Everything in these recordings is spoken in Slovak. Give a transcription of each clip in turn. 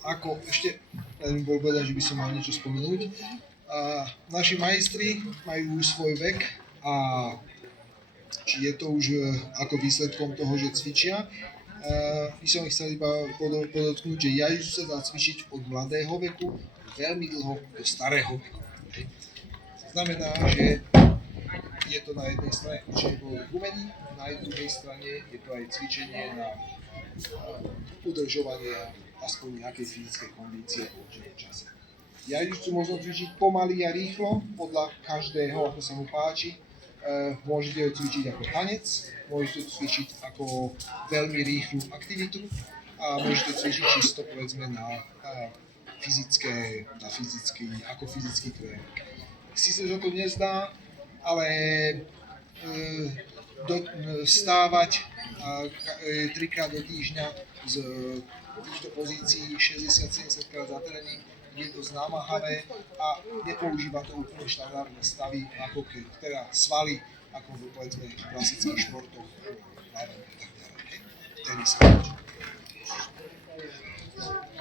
ako ešte, neviem, bol povedať, že by som mal niečo spomenúť. Naši majstri majú už svoj vek a či je to už ako výsledkom toho, že cvičia. By som chcel iba podotknúť, že jajicu sa dá cvičiť od mladého veku veľmi dlho do starého veku. Znamená, že je to na jednej strane učenie bojových umení, na druhej strane je to aj cvičenie na udržovanie aspoň nejakej fyzickej kondície v určitom čase. Jajicu môžem cvičiť pomaly a rýchlo, podľa každého, ako sa mu páči. Môžete ju cvičiť ako tanec, môžete cvičiť ako veľmi rýchlu aktivitu a môžete cvičiť čisto povedzme na fyzický tréning. Sice sa to nezdá, ale vstávať 3-krát do týždňa z týchto pozícií 60-70 krát za tréning je dosť namáhavé a nepoužíva to úplne štandardné stavy, ako keď teda svaly, ako v povedzme klasických športoch, plavanie a tak ďalej. Tenis.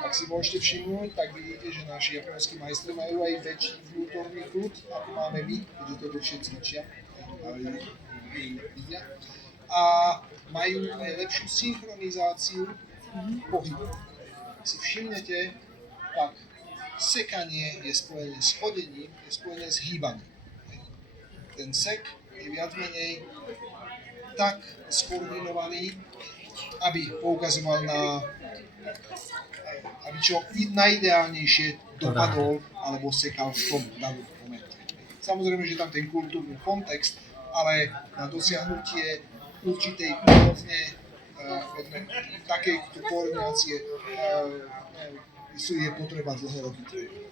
Ak si môžete všimnúť, tak vidíte, že naši japonskí majstri majú aj väčší vnútorný kľud, ako máme my, keďže to dlhšie cvičia. A majú aj lepšiu synchronizáciu pohybu. Ak si všimnete, tak sekanie je spojené s chodením, je spojené s hýbaním. Ten sek je viac menej tak skoordinovaný, aby poukazoval na, aby čo najideálnejšie dopadol alebo sekal v tom danom momente. Samozrejme, že tam ten kultúrny kontext, ale na dosiahnutie určitej úrovne takej koordinácie je potreba dlhé roky tréningu.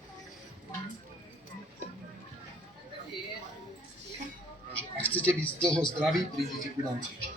Ak chcete byť dlho zdraví, prídite ku nám cvičiť.